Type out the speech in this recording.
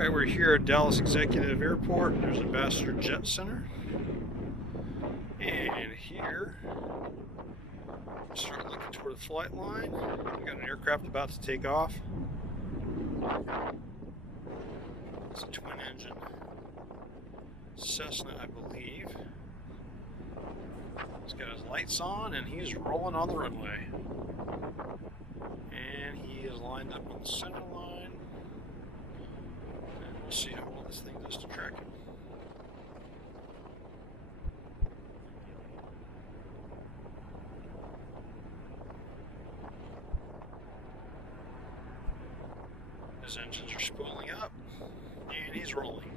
Alright, we're here at Dallas Executive Airport. There's Ambassador Jet Center. And here, start looking toward the flight line. We got an aircraft about to take off. It's a twin engine Cessna, I believe. He's got his lights on and he's rolling on the runway. And he is lined up on the center line. And we'll see how well this thing does to track him. His engines are spooling up, and he's rolling.